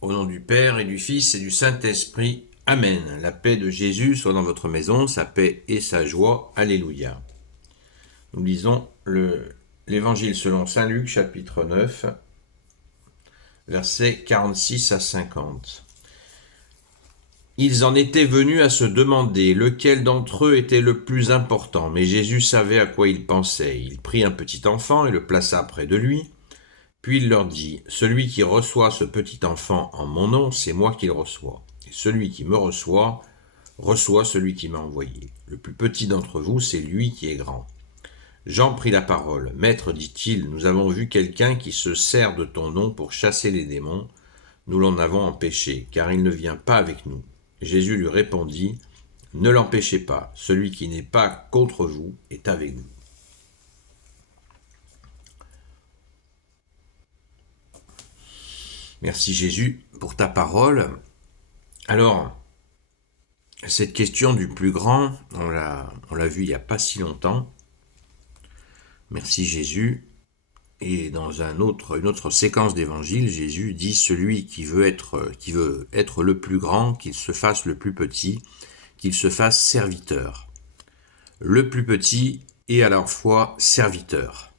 Au nom du Père et du Fils et du Saint-Esprit. Amen. La paix de Jésus soit dans votre maison, sa paix et sa joie. Alléluia. Nous lisons l'Évangile selon Saint Luc, chapitre 9, versets 46 à 50. Ils en étaient venus à se demander lequel d'entre eux était le plus important, mais Jésus savait à quoi ils pensaient. Il prit un petit enfant et le plaça près de lui. Puis il leur dit, « Celui qui reçoit ce petit enfant en mon nom, c'est moi qui le reçois. Et celui qui me reçoit, reçoit celui qui m'a envoyé. Le plus petit d'entre vous, c'est lui qui est grand. » Jean prit la parole. « Maître, dit-il, nous avons vu quelqu'un qui se sert de ton nom pour chasser les démons. Nous l'en avons empêché, car il ne vient pas avec nous. » Jésus lui répondit, « Ne l'empêchez pas, celui qui n'est pas contre vous est avec vous. » Merci Jésus pour ta parole. Alors, cette question du plus grand, on l'a vu il n'y a pas si longtemps. Merci Jésus. Et dans une autre séquence d'évangile, Jésus dit, celui qui veut être le plus grand, qu'il se fasse le plus petit, qu'il se fasse serviteur. Le plus petit et à la fois serviteur.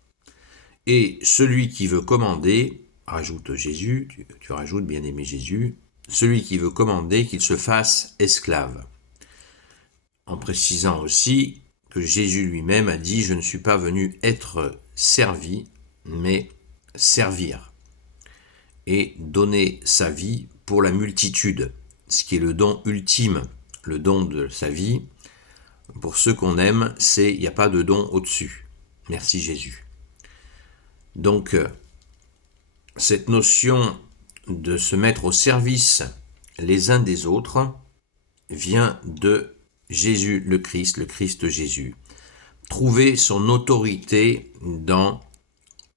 Et celui qui veut commander, rajoute Jésus, tu rajoutes bien-aimé Jésus, celui qui veut commander, qu'il se fasse esclave. En précisant aussi que Jésus lui-même a dit « Je ne suis pas venu être servi, mais servir. » Et donner sa vie pour la multitude, ce qui est le don ultime, le don de sa vie. Pour ceux qu'on aime, il n'y a pas de don au-dessus. Merci Jésus. Donc, cette notion de se mettre au service les uns des autres vient de Jésus le Christ Jésus. Trouver son autorité dans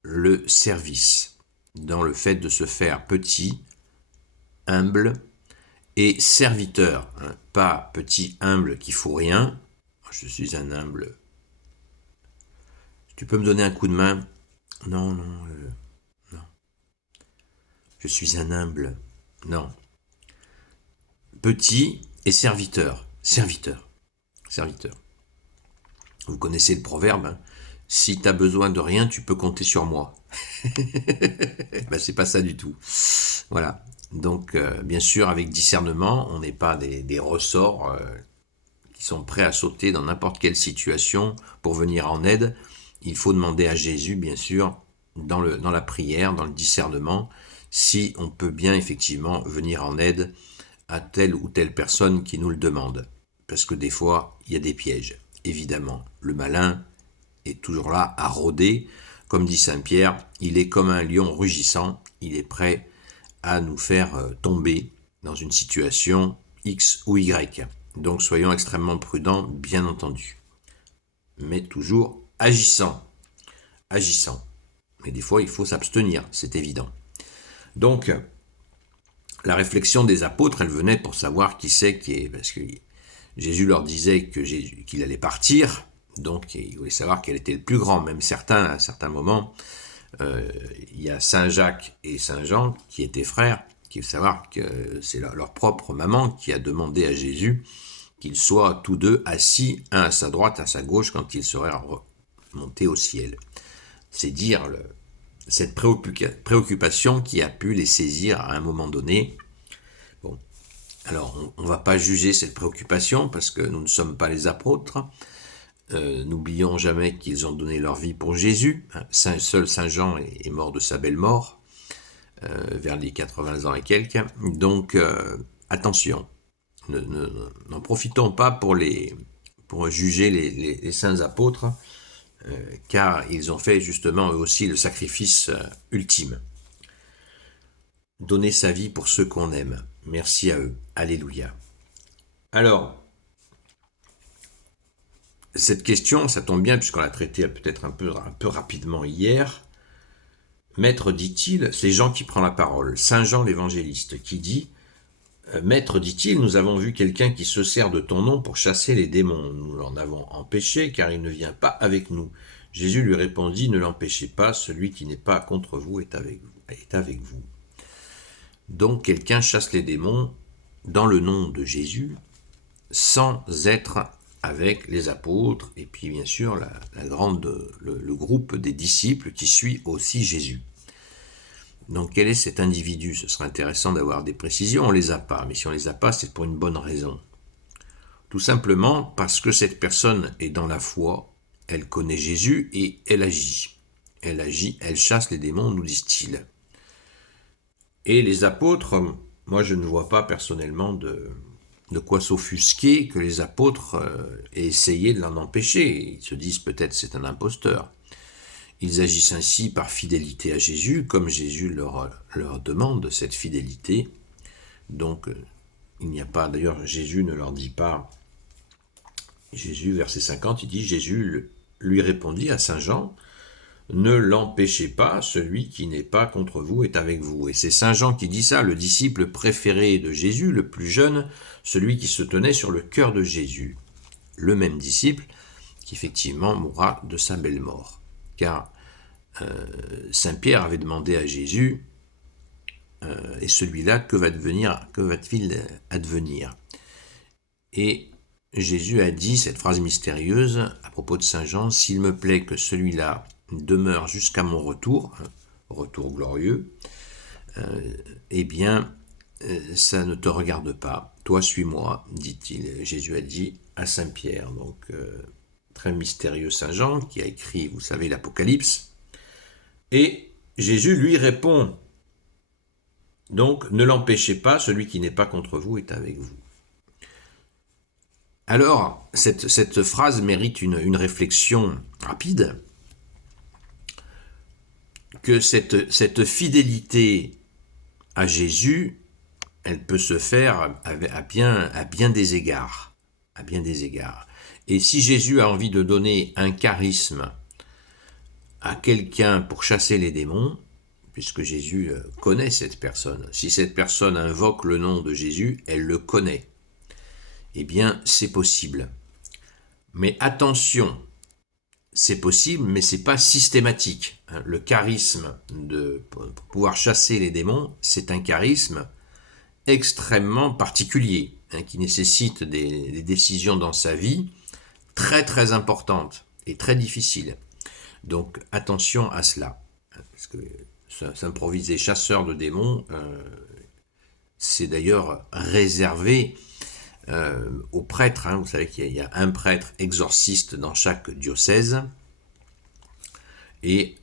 le service, dans le fait de se faire petit, humble et serviteur. Pas petit, humble qui fout rien. Je suis un humble. Tu peux me donner un coup de main? Non. Je suis un humble. Non. Petit et serviteur. Serviteur. Vous connaissez le proverbe, si tu as besoin de rien, tu peux compter sur moi. C'est pas ça du tout. Voilà. Donc, bien sûr, avec discernement, on n'est pas des ressorts qui sont prêts à sauter dans n'importe quelle situation pour venir en aide. Il faut demander à Jésus, bien sûr, dans la prière, dans le discernement, si on peut bien effectivement venir en aide à telle ou telle personne qui nous le demande. Parce que des fois, il y a des pièges. Évidemment, le malin est toujours là à rôder. Comme dit Saint Pierre, il est comme un lion rugissant, il est prêt à nous faire tomber dans une situation X ou Y. Donc soyons extrêmement prudents, bien entendu. Mais toujours agissant. Mais des fois, il faut s'abstenir, c'est évident. Donc, la réflexion des apôtres, elle venait pour savoir qui c'est qui est... Parce que Jésus leur disait qu'il allait partir, donc il voulait savoir quel était le plus grand. Même certains, à un certain moment, il y a Saint Jacques et Saint Jean qui étaient frères, qui veulent savoir que c'est leur propre maman qui a demandé à Jésus qu'ils soient tous deux assis, un à sa droite, à sa gauche, quand il serait monté au ciel. C'est dire cette préoccupation qui a pu les saisir à un moment donné. Bon, alors on ne va pas juger cette préoccupation parce que nous ne sommes pas les apôtres. N'oublions jamais qu'ils ont donné leur vie pour Jésus. Seul Saint Jean est mort de sa belle mort, vers les 80 ans et quelques. Donc attention, n'en profitons pas pour juger les saints apôtres, car ils ont fait justement eux aussi le sacrifice ultime. Donner sa vie pour ceux qu'on aime. Merci à eux. Alléluia. Alors, cette question, ça tombe bien puisqu'on l'a traitée peut-être un peu rapidement hier. Maître, dit-il, c'est Jean qui prend la parole, Saint Jean l'évangéliste, qui dit « Maître, dit-il, nous avons vu quelqu'un qui se sert de ton nom pour chasser les démons. Nous l'en avons empêché, car il ne vient pas avec nous. » Jésus lui répondit « Ne l'empêchez pas, celui qui n'est pas contre vous est avec vous. » Donc quelqu'un chasse les démons dans le nom de Jésus sans être avec les apôtres et puis bien sûr le groupe des disciples qui suit aussi Jésus. Donc quel est cet individu? Ce serait intéressant d'avoir des précisions, on ne les a pas, mais si on ne les a pas, c'est pour une bonne raison. Tout simplement parce que cette personne est dans la foi, elle connaît Jésus et elle agit. Elle agit, elle chasse les démons, nous disent-ils. Et les apôtres, moi je ne vois pas personnellement de quoi s'offusquer que les apôtres aient essayé de l'en empêcher. Ils se disent peut-être c'est un imposteur. Ils agissent ainsi par fidélité à Jésus, comme Jésus leur demande cette fidélité. Donc il n'y a pas, d'ailleurs Jésus ne leur dit pas, Jésus verset 50, il dit Jésus lui répondit à Saint Jean, ne l'empêchez pas, celui qui n'est pas contre vous est avec vous. Et c'est Saint Jean qui dit ça, le disciple préféré de Jésus, le plus jeune, celui qui se tenait sur le cœur de Jésus. Le même disciple qui effectivement mourra de sa belle mort. Car Saint Pierre avait demandé à Jésus, et celui-là, que va-t-il advenir? Et Jésus a dit cette phrase mystérieuse à propos de Saint Jean, s'il me plaît que celui-là demeure jusqu'à mon retour, retour glorieux, eh bien, ça ne te regarde pas. Toi, suis-moi, dit-il. Jésus a dit à Saint Pierre. Donc, très mystérieux Saint Jean, qui a écrit, vous savez, l'Apocalypse. Et Jésus lui répond, donc, ne l'empêchez pas, celui qui n'est pas contre vous est avec vous. Alors, cette phrase mérite une réflexion rapide, que cette fidélité à Jésus, elle peut se faire à bien des égards. À bien des égards. Et si Jésus a envie de donner un charisme à quelqu'un pour chasser les démons, puisque Jésus connaît cette personne, si cette personne invoque le nom de Jésus, elle le connaît. Eh bien, c'est possible. Mais attention, c'est possible, mais c'est pas systématique. Le charisme pour pouvoir chasser les démons, c'est un charisme extrêmement particulier, qui nécessite des décisions dans sa vie très très importantes et très difficiles. Donc attention à cela, parce que s'improviser chasseur de démons, c'est d'ailleurs réservé aux prêtres. Vous savez qu'il y a un prêtre exorciste dans chaque diocèse, et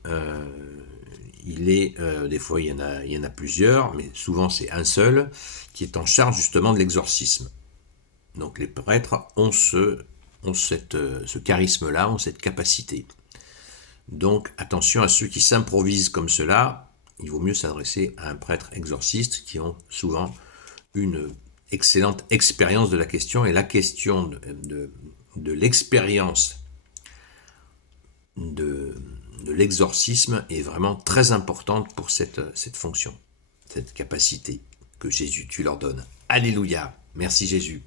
des fois il y en a plusieurs, mais souvent c'est un seul qui est en charge justement de l'exorcisme. Donc les prêtres ont ce charisme-là, ont cette capacité. Donc attention à ceux qui s'improvisent comme cela, il vaut mieux s'adresser à un prêtre exorciste qui ont souvent une excellente expérience de la question, et la question de l'expérience de l'exorcisme est vraiment très importante pour cette fonction, cette capacité que Jésus, tu leur donnes. Alléluia, merci Jésus.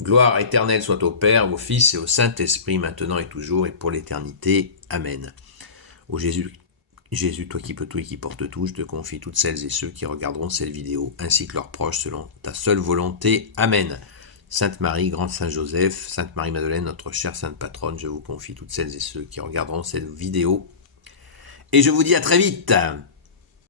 Gloire éternelle soit au Père, au Fils et au Saint-Esprit, maintenant et toujours et pour l'éternité. Amen. Ô Jésus, toi qui peux tout et qui portes tout, je te confie toutes celles et ceux qui regarderont cette vidéo, ainsi que leurs proches, selon ta seule volonté. Amen. Sainte Marie, Grand Saint Joseph, Sainte Marie-Madeleine, notre chère Sainte Patronne, je vous confie toutes celles et ceux qui regarderont cette vidéo. Et je vous dis à très vite.